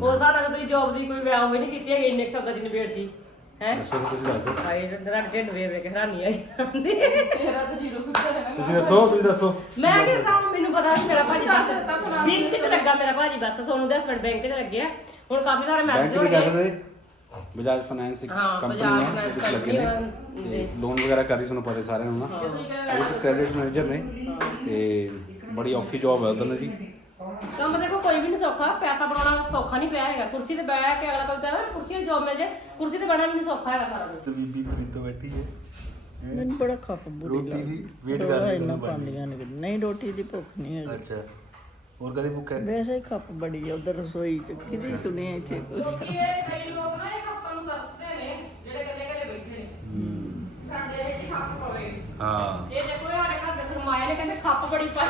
ਉਹ ਸਾਰਾ ਤੁਸੀਂ ਜੋਬ ਦੀ ਕੋਈ ਵਿਆਹ ਹੋਈ ਨਹੀਂ ਕੀਤੀ ਹੈਗੀ ਇੰਨੇ ਕੁ ਸ਼ਬਦਾਂ ਦੀ ਨਿਬੇੜ ਦੀ ਹੈ? ਦੱਸੋ ਵੀ ਤੁਸੀਂ ਦੱਸ। ਹਾਏ ਜਿਹੜਾ ਢਿੱਡ ਵੇਖ ਵੇਖ ਹੈਰਾਨੀ ਆਈ ਜਾਂਦੀ। ਤੇਰਾ ਤਾਂ ਜੀਰੋ ਤੁਸੀਂ ਦੱਸੋ ਤੁਸੀਂ ਦੱਸੋ। ਮੈਂ ਕਿ ਸਾਹ ਮੈਨੂੰ ਪਤਾ ਸੀ ਮੇਰਾ ਭਾਜੀ ਬਸ ਬੈਂਕ 'ਚ ਲੱਗਾ ਮੇਰਾ ਭਾਜੀ ਬਸ ਸੋਨੂੰ ਦੇ ਹਸਬੰਡ ਬੈਂਕ 'ਚ ਲੱਗਿਆ ਹੁਣ ਕਾਫੀ ਸਾਰੇ ਮੈਸੇਜ ਦੀ ਹੋਣਗੇ। ਕਰਦੇ ਬਜਾਜ ਫਾਈਨੈਂਸ ਇੱਕ ਹਾਂ, ਕੰਪਨੀ ਬਜਾਜ ਹੈ ਫਾਈਨੈਂਸ ਜਿਸ ਲੱਗੇ ਨੇ। company ਤੇ ਲੋਨ ਵਗੈਰਾ ਕਰ ਰਹੀ ਤੁਹਾਨੂੰ ਪਤਾ ਸਾਰਿਆਂ ਨੂੰ ਨਾ। ਉਹ ਕ੍ਰੈਡਿਟ ਮੈਨੇਜਰ ਨੇ। ਤੇ ਬੜੀ ਔਖੀ ਜੌਬ ਹੈ ਉਦੋਂ ਦੀ ਕੰਮ ਦੇਖੋ ਕੋਈ ਵੀ ਨਹੀਂ ਸੌਖਾ। ਪੈਸਾ ਬਣਾਉਣਾ ਸੌਖਾ ਨਹੀਂ ਪਿਆ ਹੈਗਾ। ਕੁਰਸੀ ਤੇ ਬਹਿ ਕੇ ਅਗਲਾ ਕੋਈ ਕਹਿੰਦਾ ਨਾ ਕੁਰਸੀ ਤੇ ਜੋਬ ਮਿਲ ਜੇ। ਕੁਰਸੀ ਤੇ ਬਹਿਣਾ ਵੀ ਨਹੀਂ ਸੌਖਾ ਹੈਗਾ ਸਾਰਾ ਦਿਨ ਬੀਬੀ ਪ੍ਰੀਤੋ ਬੈਠੀ ਹੈ। ਮੈਨੂੰ ਬੜਾ ਖੱਪ ਬੁਰੀ ਰੋਟੀ ਦੀ ਵੇਟ ਕਰ ਰਹੀ ਨਹੀਂ ਰੋਟੀ ਦੀ ਭੁੱਖ ਨਹੀਂ ਹੈ ਅੱਛਾ। ਹੋਰ ਕਦੇ ਭੁੱਖ ਹੈ? ਵੈਸੇ ਹੀ ਖੱਪ ਬੜੀ ਹੈ ਉਧਰ ਰਸੋਈ ਚ। ਕਿਹਦੀ ਸੁਣਿਆ ਇੱਥੇ? ਕਿਉਂਕਿ ਇਹ ਕਈ ਲੋਕ ਨਾ ਇਹ ਹੱਥਾਂ ਨੂੰ ਦੱਸਦੇ ਨੇ ਜਿਹੜੇ ਇਕੱਲੇ ਇਕੱਲੇ ਬੈਠੇ ਨੇ ਸਾਡੇ ਇਹ ਖੱਪ ਪਵੇ। ਹਾਂ। ਇਹ ਦੇਖੋ ਇਹ ਸਾਡੇ ਘਰ ਦੇ ਸਰਮਾਏ ਨੇ ਕਹਿੰਦੇ ਖੱਪ ਬੜੀ ਪਈ।